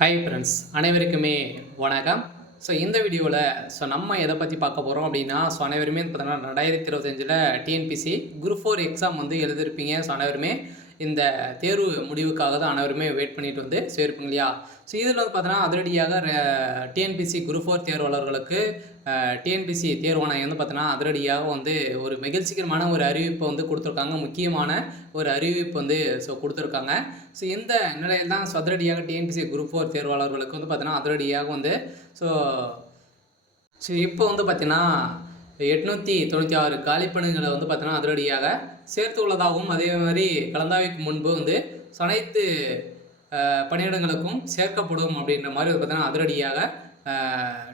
Hi friends, அனைவருக்குமே வணக்கம். இந்த வீடியோவில் நம்ம எதை பற்றி பார்க்க போகிறோம் அப்படின்னா, அனைவருமே பார்த்தீங்கன்னா 2025 டிஎன்பிசி குரூப் 4 எக்ஸாம் வந்து எழுதியிருப்பீங்க. அனைவருமே இந்த தேர்வு முடிவுக்காக தான் அனைவருமே வெயிட் பண்ணிட்டு வந்து சேர்ப்பீங்க இல்லையா? இதில் வந்து பார்த்தீங்கன்னா அதிரடியாக டிஎன்பிசி குரூப் 4 தேர்வாளர்களுக்கு டிஎன்பிசி தேர்வாணையம் வந்து பார்த்தீங்கன்னா அதிரடியாக வந்து ஒரு மகிழ்ச்சிகரமான ஒரு அறிவிப்பை வந்து கொடுத்துருக்காங்க. முக்கியமான ஒரு அறிவிப்பு வந்து கொடுத்துருக்காங்க. இந்த நிலையில் தான் அதிரடியாக டிஎன்பிசி குரூப் 4 தேர்வாளர்களுக்கு வந்து பார்த்தீங்கன்னா அதிரடியாக வந்து இப்போ வந்து பார்த்தீங்கன்னா 896 காலிப்பணிகளை வந்து பார்த்தீங்கன்னா அதிரடியாக சேர்த்து உள்ளதாகவும், அதே மாதிரி கலந்தாய்வுக்கு முன்பு வந்து அனைத்து பணியிடங்களுக்கும் சேர்க்கப்படும் அப்படின்ற மாதிரி வந்து பார்த்தீங்கன்னா அதிரடியாக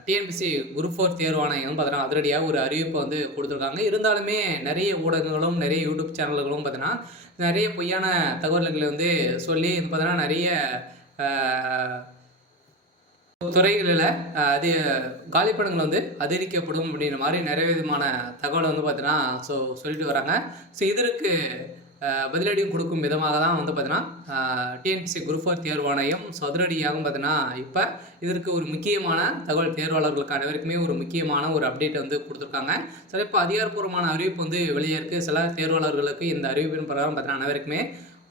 டிஎன்பிசி குரூப் 4 தேர்வாணையம் பார்த்தீங்கன்னா அதிரடியாக ஒரு அறிவிப்பை வந்து கொடுத்துருக்காங்க. இருந்தாலுமே நிறைய ஊடகங்களும் நிறைய யூடியூப் சேனல்களும் பார்த்தீங்கன்னா நிறைய பொய்யான தகவல்களை வந்து சொல்லி பார்த்தீங்கன்னா நிறைய துறைகளில் அது காலிப்படங்கள் வந்து அதிகரிக்கப்படும் அப்படின்ற மாதிரி நிறைய விதமான தகவலை வந்து பார்த்தீங்கன்னா சொல்லிட்டு வராங்க. இதற்கு பதிலடியும் கொடுக்கும் விதமாக தான் வந்து பார்த்தீங்கன்னா டிஎன்பிசி குரூப் 4 தேர்வாணையம் அதிரடியாகவும் பார்த்தீங்கன்னா இப்போ இதற்கு ஒரு முக்கியமான தகவல் தேர்வாளர்களுக்கு அனைவருக்குமே ஒரு முக்கியமான ஒரு அப்டேட் வந்து கொடுத்துருக்காங்க. இப்போ அதிகாரப்பூர்வமான அறிவிப்பு வந்து வெளியே இருக்குது. சில தேர்வாளர்களுக்கு இந்த அறிவிப்பின் பிரகாரம் பார்த்தீங்கன்னா அனைவருக்குமே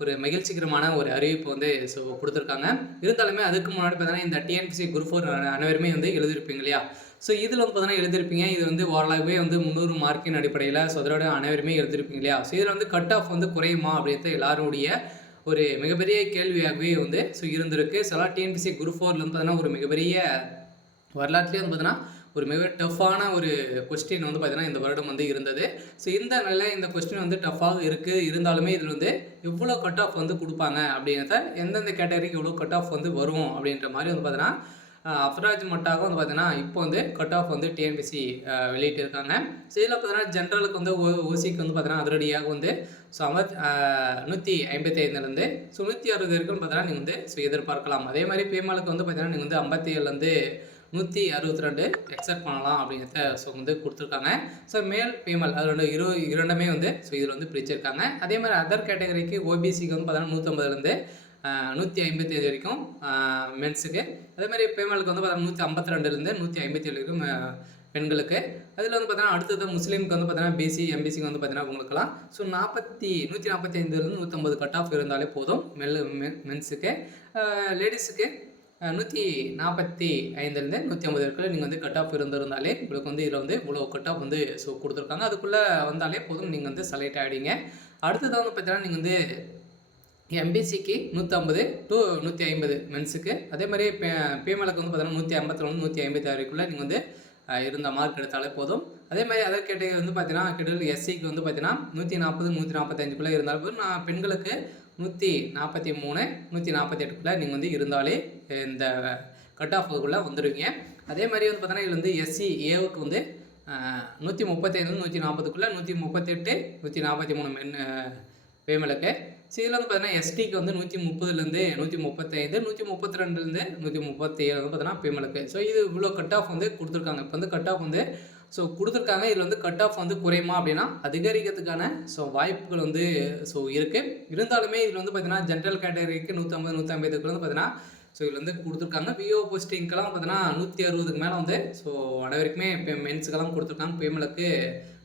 ஒரு மகிழ்ச்சிகரமான ஒரு அறிவிப்பு வந்து கொடுத்துருக்காங்க. இருந்தாலுமே அதுக்கு முன்னாடி பார்த்தீங்கன்னா இந்த டிஎன்பிசி குரூப் 4 அனைவருமே வந்து எழுதியிருப்பீங்க இல்லையா? இதில் வந்து பார்த்தீங்கன்னா எழுதியிருப்பீங்க. இது வந்து ஓரளவுமே வந்து 300 மார்க்கின் அடிப்படையில் அதோட அனைவருமே எழுதியிருப்பீங்க இல்லையா? இதில் வந்து கட் ஆஃப் வந்து குறையுமா அப்படின்றது எல்லாருடைய ஒரு மிகப்பெரிய கேள்வியாகவே வந்து இருந்திருக்கு. சில டிஎன்பிசி குரூப் 4 வந்து பார்த்தீங்கன்னா ஒரு மிகப்பெரிய வரலாற்றுலேயே வந்து பார்த்தீங்கன்னா ஒரு மிக டஃப்பான ஒரு கொஸ்டின் வந்து பார்த்தீங்கன்னா இந்த வருடம் வந்து இருந்தது. இந்த நிலையில் இந்த கொஸ்டின் வந்து டஃப்பாக இருக்குது. இருந்தாலுமே இதில் வந்து எவ்வளோ கட் ஆஃப் வந்து கொடுப்பாங்க அப்படின்றத, எந்தெந்த கேட்டகரிக்கு எவ்வளோ கட் ஆஃப் வந்து வரும் அப்படின்ற மாதிரி வந்து பார்த்தீங்கன்னா அப்ராஜ் மட்டாக வந்து பார்த்தீங்கன்னா இப்போ வந்து கட் ஆஃப் வந்து டிஎன்பிசி வெளியிட்டிருக்காங்க. இதில் பார்த்தீங்கன்னா ஜென்ரலுக்கு வந்து ஓசிக்கு வந்து பார்த்தீங்கன்னா அதிரடியாக வந்து 155லேருந்து 160 வரைக்கும் பார்த்தீங்கன்னா நீங்கள் வந்து எதிர்பார்க்கலாம். அதே மாதிரி பேமாலுக்கு வந்து பார்த்தீங்கன்னா நீங்கள் வந்து 57லேருந்து 162 எக்ஸெப்ட் பண்ணலாம் அப்படிங்கிறத வந்து கொடுத்துருக்காங்க. மேல் ஃபீமேல் அது இரண்டுமே வந்து இதில் வந்து பிரிச்சிருக்காங்க. அதே மாதிரி அதர் கேட்டகரிக்கு ஓபிசிக்கு வந்து பார்த்தீங்கன்னா 150லேருந்து 155 வரைக்கும் மென்ஸுக்கு. அதே மாதிரி ஃபீமேலுக்கு வந்து பார்த்தீங்கன்னா 152லேருந்து 157 வரைக்கும் பெண்களுக்கு. அதில் வந்து பார்த்தீங்கன்னா அடுத்தது முஸ்லீமுக்கு வந்து பார்த்தீங்கன்னா பிசி எம்பிசிக்கு வந்து பார்த்தீங்கன்னா உங்களுக்குலாம் 145லேருந்து 150 கட் ஆஃப் இருந்தாலே போதும் மென்ஸுக்கு. லேடிஸுக்கு 145லேருந்து 150 வரைக்கும் நீங்கள் வந்து கட் ஆஃப் இருந்திருந்தாலே உங்களுக்கு வந்து இதில் வந்து இவ்வளோ கட் ஆஃப் வந்து கொடுத்துருக்காங்க. அதுக்குள்ளே வந்தாலே போதும், நீங்கள் வந்து செலக்ட் ஆகிடுங்க. அடுத்ததாக வந்து பார்த்தீங்கன்னா நீங்கள் வந்து எம்பிசிக்கு 150 to 150 மென்ஸுக்கு. அதே மாதிரி ஃபீமேலுக்கு வந்து பார்த்தீங்கன்னா 152 156 வரைக்குள்ளே நீங்கள் வந்து இருந்த மார்க் எடுத்தாலே போதும். அதே மாதிரி அதர் கேட்டகரி வந்து பார்த்தீங்கன்னா கிட்டத்தட்ட எஸ்சிக்கு வந்து பார்த்தீங்கன்னா 140 145க்குள்ளே இருந்தாலும் போதும். பெண்களுக்கு 143 148க்குள்ளே நீங்கள் வந்து இருந்தாலே இந்த கட் ஆஃபுக்குள்ளே வந்துடுவீங்க. அதே மாதிரி வந்து பார்த்தீங்கன்னா இதில் வந்து எஸ்சி ஏவுக்கு வந்து 135 140க்குள்ளே 138 143 ஃபீமேலுக்கு. இதில் வந்து பார்த்தீங்கன்னா எஸ்டிக்கு வந்து 130லேருந்து 135 132லேருந்து 137 வந்து பார்த்தீங்கன்னா ஃபீமேலுக்கு. இது இவ்வளோ கட் ஆஃப் வந்து கொடுத்துருக்காங்க. இப்போ வந்து கட் ஆஃப் வந்து கொடுத்துருக்காங்க. இதில் வந்து கட் ஆஃப் வந்து குறையுமா அப்படின்னா அதிகரிக்கிறதுக்கான வாய்ப்புகள் வந்து இருக்குது. இருந்தாலுமே இதில் வந்து பார்த்தீங்கன்னா ஜென்ரல் கேட்டகரிக்கு 150 150க்கு வந்து பார்த்தீங்கன்னா இதில் வந்து கொடுத்துருக்காங்க. விஓ போஸ்டிங்க்கெல்லாம் பார்த்தீங்கன்னா 160க்கு மேலே வந்து அனைவருக்குமே இப்போ மென்ஸுக்கெல்லாம் கொடுத்துருக்காங்க. ஃபீமேலுக்கு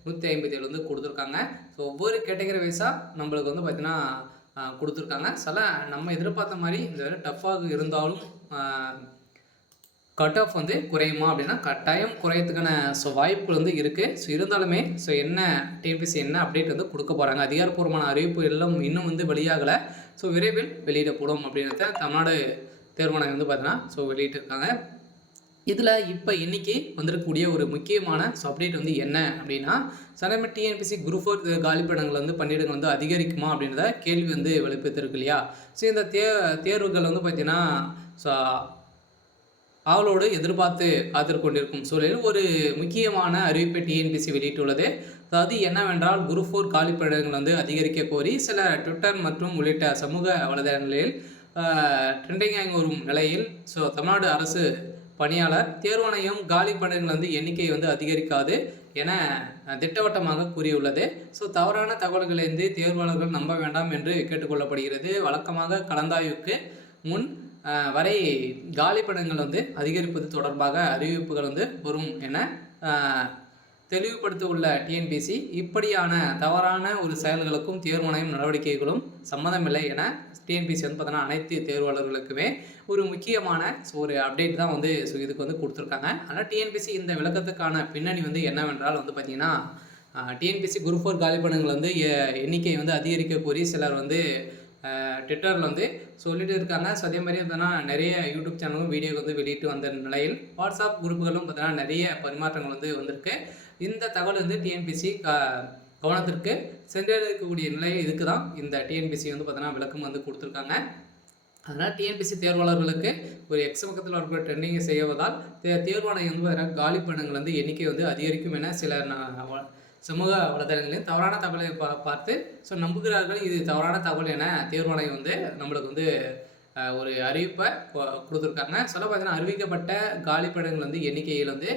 157 வந்து கொடுத்துருக்காங்க. ஒவ்வொரு கேட்டகரி வைஸாக நம்மளுக்கு வந்து பார்த்தீங்கன்னா கொடுத்துருக்காங்க. சில நம்ம எதிர்பார்த்த மாதிரி இந்த டஃப்பாக இருந்தாலும் கட் ஆஃப் வந்து குறையுமா அப்படின்னா கட்டாயம் குறையத்துக்கான வாய்ப்பு வந்து இருக்குது. இருந்தாலுமே என்ன டிஎன்பிசி என்ன அப்டேட் வந்து கொடுக்க போகிறாங்க, அதிகாரப்பூர்வமான அறிவிப்பு எல்லாம் இன்னும் வந்து வெளியாகலை. விரைவில் வெளியிடப்படும் அப்படின்றத தமிழ்நாடு தேர்வாணையம் வந்து பார்த்தீங்கன்னா வெளியிட்டிருக்காங்க. இதில் இப்போ இன்றைக்கி வந்திருக்கக்கூடிய ஒரு முக்கியமான அப்டேட் வந்து என்ன அப்படின்னா, சனமே டிஎன்பிசி குரூப் 4 காலிப்படங்கள் வந்து பணியிடங்கள் வந்து அதிகரிக்குமா அப்படின்றத கேள்வி வந்து வெளிப்படுத்திருக்கு இல்லையா? இந்த தேர்வுகள் வந்து பார்த்திங்கன்னா அவளோடு எதிர்பார்த்து காத்திருக்கொண்டிருக்கும் சூழலில் ஒரு முக்கியமான அறிவிப்பை டிஎன்பிசி வெளியிட்டுள்ளது. அதாவது என்னவென்றால் குரூப் 4 காலிப்படங்கள் வந்து அதிகரிக்க கோரி சில ட்விட்டர் மற்றும் உள்ளிட்ட சமூக வலைதளங்களில் ட்ரெண்டிங்காக வரும் நிலையில் தமிழ்நாடு அரசு பணியாளர் தேர்வாணையம் காலி பணியிடங்கள் வந்து எண்ணிக்கை வந்து அதிகரிக்காது என திட்டவட்டமாக கூறியுள்ளது. தவறான தகவல்களிலிருந்து தேர்வாளர்கள் நம்ப வேண்டாம் என்று கேட்டுக்கொள்ளப்படுகிறது. வழக்கமாக கலந்தாய்வுக்கு முன் வரை காலி பணியிடங்கள் வந்து அதிகரிப்பது தொடர்பாக அறிவிப்புகள் வந்து வரும் என தெளிவுபடுத்த உள்ள டிஎன்பிஎஸ்சி இப்படியான தவறான ஒரு செயல்களுக்கும் தேர்வாணையம் நடவடிக்கைகளும் சம்மந்தமில்லை என டிஎன்பிஎஸ்சி வந்து பார்த்தோன்னா அனைத்து தேர்வாளர்களுக்குமே ஒரு முக்கியமான ஒரு அப்டேட் தான் வந்து இதுக்கு வந்து கொடுத்துருக்காங்க. ஆனால் டிஎன்பிஎஸ்சி இந்த விளக்கத்துக்கான பின்னணி வந்து என்னவென்றால் வந்து பார்த்திங்கன்னா, டிஎன்பிஎஸ்சி குரூப் 4 காலி பணியிடங்கள் வந்து எண்ணிக்கை வந்து அதிகரிக்க கோரி சிலர் வந்து ட்விட்டரில் வந்து சொல்லிட்டு இருக்காங்க. ஸோ அதே மாதிரி பார்த்தோன்னா நிறைய யூடியூப் சேனலும் வீடியோ வந்து வெளியிட்டு வந்த நிலையில் வாட்ஸ்அப் குரூப்புகளும் பார்த்தோன்னா நிறைய பரிமாற்றங்கள் வந்து வந்திருக்கு. இந்த தகவல் வந்து டிஎன்பிஎஸ்சி கவனத்திற்கு சென்றடையக்கூடிய நிலை இதுக்கு தான் இந்த டிஎன்பிஎஸ்சி வந்து பார்த்தோன்னா விளக்கம் வந்து கொடுத்துருக்காங்க. அதனால் டிஎன்பிஎஸ்சி தேர்வாளர்களுக்கு ஒரு எக்ஸ் பக்கத்தில் இருக்கிற ட்ரெண்டிங்கை செய்வதால் தேர்வாணையம் வந்து பார்த்தீங்கன்னா காலி பணியிடங்கள் வந்து எண்ணிக்கை வந்து அதிகரிக்கும் என சில சமூக வலைதளங்களையும் தவறான தகவலை பார்த்து ஸோ நம்புகிறார்கள். இது தவறான தகவல் என தேர்வாணையம் வந்து நம்மளுக்கு வந்து ஒரு அறிவிப்பை கொடுத்துருக்காங்க. சொல்ல பார்த்தீங்கன்னா அறிவிக்கப்பட்ட காலிப்படங்கள் வந்து எண்ணிக்கையில் வந்து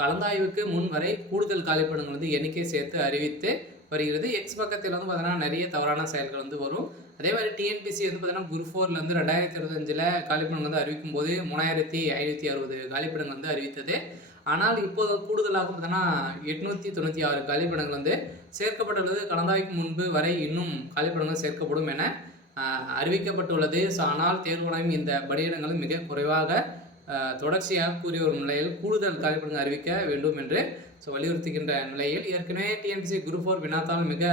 கலந்தாய்வுக்கு முன் வரை கூடுதல் காலிப்படங்கள் வந்து எண்ணிக்கை சேர்த்து அறிவித்து வருகிறது. எக்ஸ் பக்கத்தில் வந்து பார்த்தீங்கன்னா நிறைய தவறான செயல்கள் வந்து வரும். அதே மாதிரி டிஎன்பிஎஸ்சி வந்து பார்த்தீங்கன்னா குரூப் 4 வந்து 2025 காலிப்படங்கள் வந்து அறிவிக்கும் போது 3560 காலிப்படங்கள் வந்து அறிவித்தது. ஆனால் இப்போது கூடுதலாக பார்த்தோன்னா 896 காலிப்படங்கள் வந்து சேர்க்கப்பட்டுள்ளது. கலந்தாய்வுக்கு முன்பு வரை இன்னும் காலிப்படங்கள் சேர்க்கப்படும் என அறிவிக்கப்பட்டுள்ளது. ஸோ ஆனால் தேர்வாணையம் இந்த பணியிடங்கள் மிக குறைவாக தொடர்ச்சியாக கூறிய ஒரு நிலையில் கூடுதல் காலிப்படங்கள் அறிவிக்க வேண்டும் என்று வலியுறுத்துகின்ற நிலையில் ஏற்கனவே டிஎன்பிஎஸ்சி குரூப் 4 வினாத்தால் மிக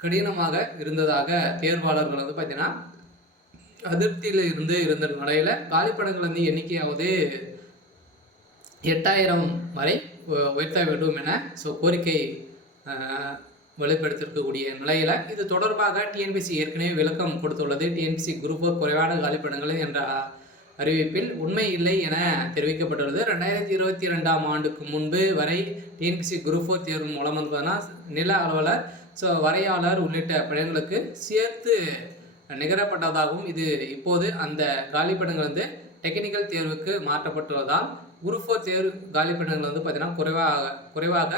கடினமாக இருந்ததாக தேர்வாளர்கள் வந்து பார்த்தீங்கன்னா அதிருப்தியில் இருந்த நிலையில் காலிப்படங்கள் வந்து எண்ணிக்கையாவது 8000 வரை உயர்த்த வேண்டும் என கோரிக்கை வெளிப்படுத்தியிருக்கக்கூடிய நிலையில் இது தொடர்பாக டிஎன்பிஎஸ்சி ஏற்கனவே விளக்கம் கொடுத்துள்ளது. டிஎன்பிஎஸ்சி குரூப் 4 குறைவான காலிப்படங்கள் என்ற அறிவிப்பில் உண்மை இல்லை என தெரிவிக்கப்பட்டுள்ளது. 2022ஆம் ஆண்டுக்கு முன்பு வரை டிஎன்பிஎஸ்சி குரூப் 4 தேர்வு மூலம் வந்து நில அலுவலர் வரையாளர் உள்ளிட்ட பணிகளுக்கு சேர்த்து நிகரப்பட்டதாகவும் இது இப்போது அந்த காலிப்படங்கள் வந்து டெக்னிக்கல் தேர்வுக்கு மாற்றப்பட்டுள்ளதால் குரூப் 4 தேர்வு காலிப்படங்கள் வந்து பார்த்தீங்கன்னா குறைவாக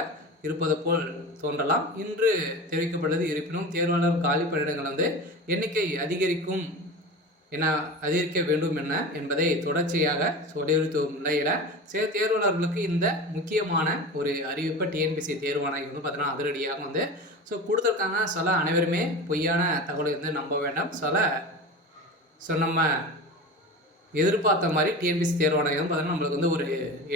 இருப்பது போல் தோன்றலாம். இன்று தெரிவிக்கப்பட்டது. இருப்பினும் தேர்வாளர் காலிப்படங்கள் வந்து எண்ணிக்கை அதிகரிக்க வேண்டும் என்பதை தொடர்ச்சியாக வலியுறுத்தும் நிலையில் தேர்வாளர்களுக்கு இந்த முக்கியமான ஒரு அறிவிப்பை டிஎன்பிஎஸ்சி தேர்வாணையம் வந்து பார்த்தீங்கன்னா அதிரடியாக வந்து கொடுத்துருக்காங்க. அனைவருமே பொய்யான தகவலை வந்து நம்ப வேண்டாம். நம்ம எதிர்பார்த்த மாதிரி டிஎன்பிஎஸ்சி தேர்வாணையம் பார்த்தீங்கன்னா நம்மளுக்கு வந்து ஒரு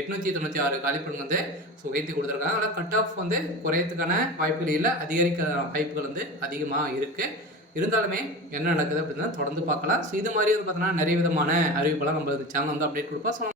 896 காலிப்படங்கள் வந்து உயர்த்தி கொடுத்துருக்காங்க. அதனால் கட் ஆஃப் வந்து குறையத்துக்கான வாய்ப்புகள் இல்லை, அதிகரிக்க வாய்ப்புகள் வந்து அதிகமாக இருக்குது. இருந்தாலுமே என்ன நடக்குது அப்படின்னா தொடர்ந்து பார்க்கலாம். இது மாதிரி வந்து பார்த்தீங்கன்னா நிறைய விதமான அறிவிப்பெல்லாம் நம்ம சேனல் வந்து அப்டேட் கொடுப்போம்.